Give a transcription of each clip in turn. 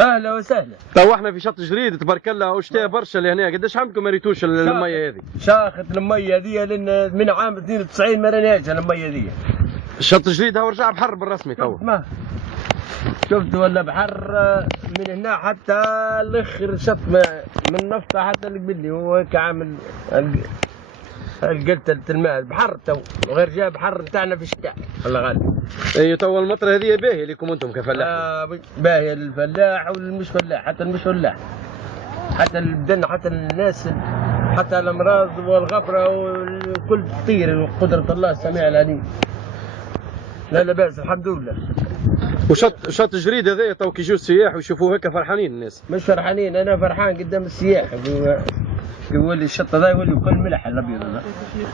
اهلا وسهلا. تو احنا في شط جريد تبارك الله وشتاء برشا لهنا، قداش عندكم ما ريتوش الميه هذه؟ شاخت الميه هذه لان من عام 92 ما راناش الميه هذه. شط جريد هو رجع بحر بالرسمي تو. ما شفت ولا بحر من هنا حتى الاخر شط من نفطه حتى القبلي هو هيك عامل القلتلة الماء بحر تو، غير جاء بحر نتاعنا في الشتاء الله غالب. اي تو المطره هذه باهيه لكم انتم كفلاحين. باهيه للفلاح والمش فلاح، حتى المش فلاح، حتى البدن، حتى الناس، حتى الامراض والغبره والكل تطير قدره الله السميع العليم. لا لا باس الحمد لله. وشط جريد هذا تو كي يجوا السياح ويشوفوه هكا فرحانين الناس؟ مش فرحانين، انا فرحان قدام السياح. يولي الشط ذا يولي كل ملح الابيض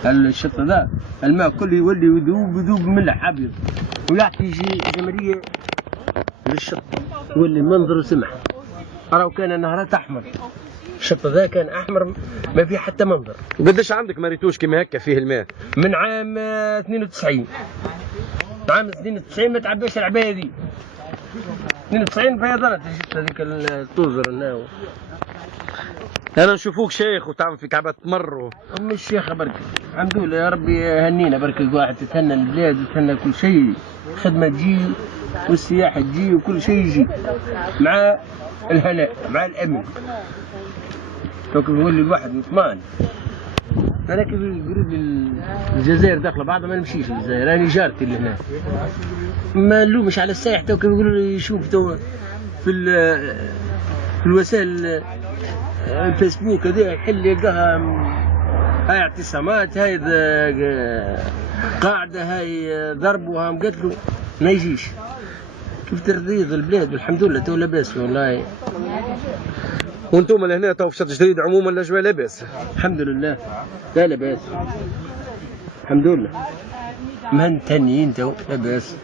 ذا، الشط ذا الماء كله يولي يذوب ملح ابيض ويعطي جماليه للشط، يولي منظر سمح. راهو كان نهرات احمر، الشط ذا كان احمر ما فيه حتى منظر. قداش عندك ما ريتوش كيما هكا فيه الماء؟ من عام 92. عام 92 ما تعباش العبايه ذي. 92 فيضانات شفت هذيك الطوزر الناو. انا نشوفوك شيخ وتعمل في كعبة تمر ام الشيخ برك الحمد لله يا ربي يهنينا برك، الواحد تتهنى البلاد وتتهنى كل شيء، الخدمه تجي والسياحه تجي وكل شيء يجي مع الهناء مع الامن. لكن يولي الواحد مطمئن. انا كيف قريب الجزائر داخله بعضها ما نمشيش للجزائر، انا جارتي اللي هنا ما نلومش على السائح. تو كيف يقولوا لي يشوف تو في الوسائل الفيسبوك هذه يحل يلقاها هاي اعتصامات، هاي قاعده، هاي ضربوها مقتلوا ما يجيش. كيف ترضيض البلاد والحمد لله تو لاباس والله. وانتم لهنا تو في شط جريد عموما الاجواء لاباس؟ الحمد لله لا لاباس الحمد لله، مهنتنين تو لاباس.